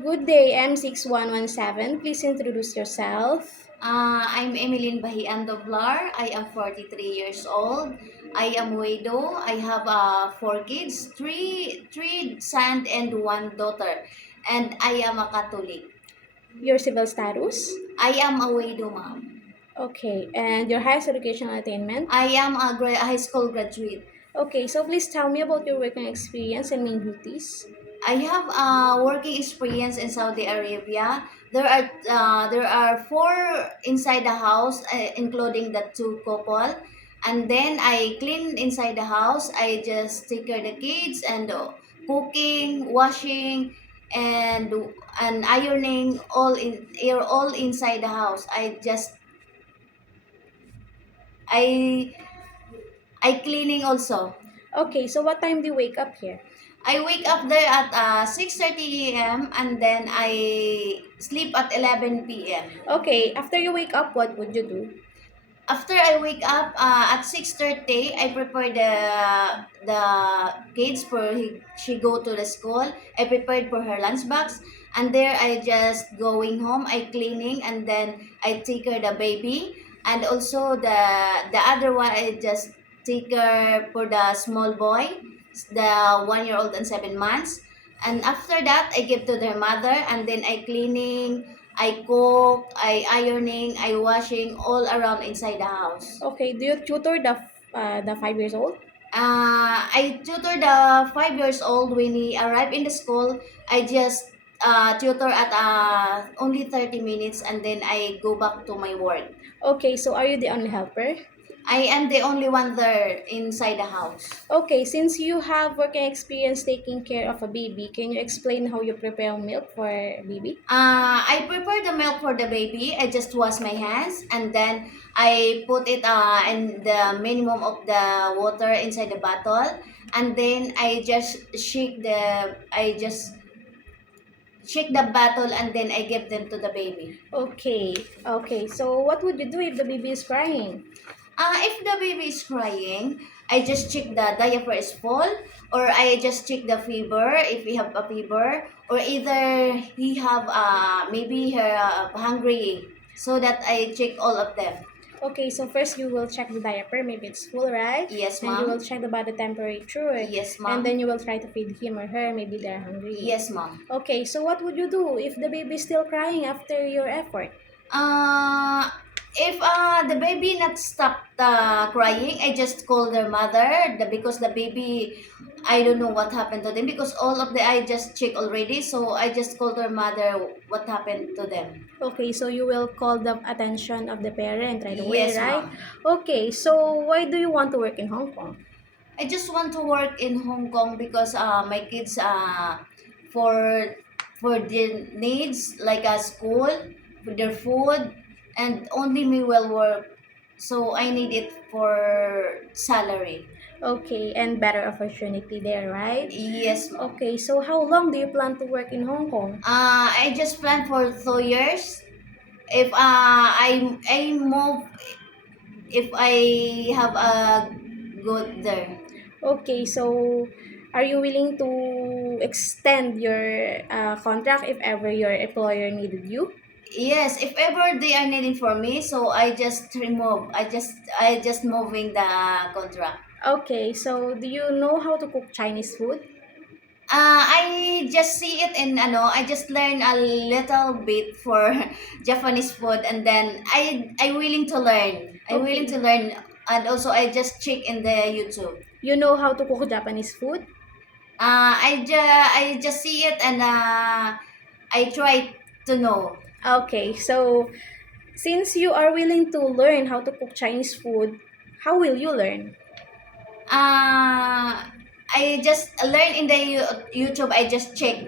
Good day, M6117. Please introduce yourself. I'm Emeline Bahian Doblar. I am 43 years old. I am widow. I have four kids, three son and one daughter. And I am a Catholic. Your civil status. I am a widow, ma'am. Okay, and your highest educational attainment. I am a high school graduate. Okay, so please tell me about your working experience and main duties. I have working experience in Saudi Arabia. There are four inside the house, including the two couple, and then I clean inside the house. I just take care of the kids and cooking, washing, and and ironing all in. You're all inside the house. I I cleaning also. Okay, so what time do you wake up here? I wake up there at 6:30 a.m. and then I sleep at 11 p.m. Okay, after you wake up, what would you do? After I wake up at 6:30, I prepare the kids for she go to the school. I prepared for her lunch box, and there I just going home. I cleaning and then I take her the baby, and also the other one I just take her for the small boy, the 1 year old and 7 months. And after that, I give to their mother, and then I cleaning, I cook, I ironing, I washing all around inside the house. Okay, do you tutor the 5 years old? I tutor the 5 years old when he arrived in the school. I just tutor at only 30 minutes and then I go back to my work. Okay, so are you the only helper? I am the only one there inside the house. Okay, since you have working experience taking care of a baby, can you explain how you prepare milk for baby? I prepare the milk for the baby. I just wash my hands and then I put it in the minimum of the water inside the bottle, and then I just shake the bottle and then I give them to the baby. Okay. So what would you do if the baby is crying? If the baby is crying, I just check the diaper is full, or I just check the fever if we have a fever, or either he have maybe her hungry, so that I check all of them. Okay, so first you will check the diaper, maybe it's full, right? Yes, And you will ma'am. check the body temperature. Yes, And ma'am. then you will try to feed him or her, maybe they're hungry. Yes, ma'am. Okay, so what would you do if the baby is still crying after your effort? Uh, if the baby not stop crying, I just call their mother. Because the baby, I don't know what happened to them because all of the I just check already. So I just call their mother what happened to them. Okay, so you will call the attention of the parent right away, Yes, right? ma'am. Okay, so why do you want to work in Hong Kong? I just want to work in Hong Kong because my kids for for their needs like a school, for their food, and only me will work. So I need it for salary. Okay, and better opportunity there, right? Yes, ma'am. Okay, so how long do you plan to work in Hong Kong? I just plan for 2 years. If I move, if I have a good there. Okay, so are you willing to extend your contract if ever your employer needed you? Yes, if ever they are needing for me, so I just remove. I just moving the contract. Okay, so do you know how to cook Chinese food? I just see it in I just learn a little bit for Japanese food, and then I willing to learn. I willing Okay. to learn, and also I just check in the YouTube. You know how to cook Japanese food? I just see it, and I try to know. Okay, so since you are willing to learn how to cook Chinese food, how will you learn? Uh, I just learn in the YouTube. I just check.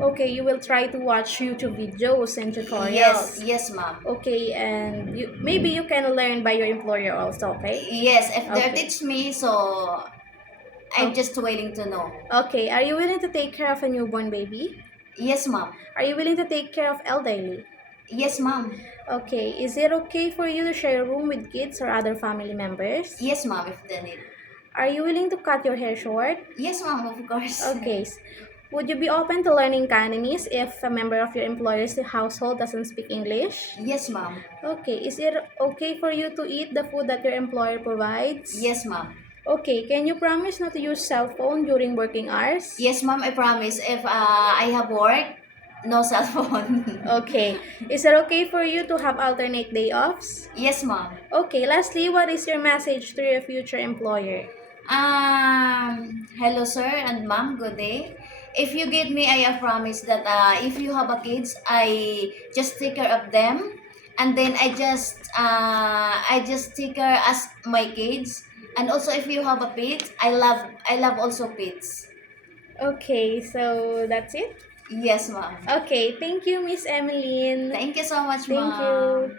Okay, you will try to watch YouTube videos and Yes, tutorials. yes, ma'am. Okay, and maybe you can learn by your employer also, okay? Yes, if they Okay. teach me, so I'm just willing to know. Okay, are you willing to take care of a newborn baby? Yes, ma'am. Are you willing to take care of elderly? Yes, ma'am. Okay, is it okay for you to share a room with kids or other family members? Yes, ma'am, if they need. Are you willing to cut your hair short? Yes, ma'am, of course. Okay. Would you be open to learning Cantonese if a member of your employer's household doesn't speak English? Yes, ma'am. Okay, is it okay for you to eat the food that your employer provides? Yes, ma'am. Okay, can you promise not to use cell phone during working hours? Yes, ma'am, I promise. If I have work, no cell phone. Okay, is it okay for you to have alternate day offs? Yes, ma'am. Okay, lastly, what is your message to your future employer? Hello, sir and ma'am. Good day. If you give me, I promise that if you have a kids, I just take care of them, and then I just take care as my kids. And also, if you have a pet, I love also pets. Okay, so that's it? Yes, ma'am. Okay, thank you, Miss Emeline. Thank you so much, Thank ma'am. you.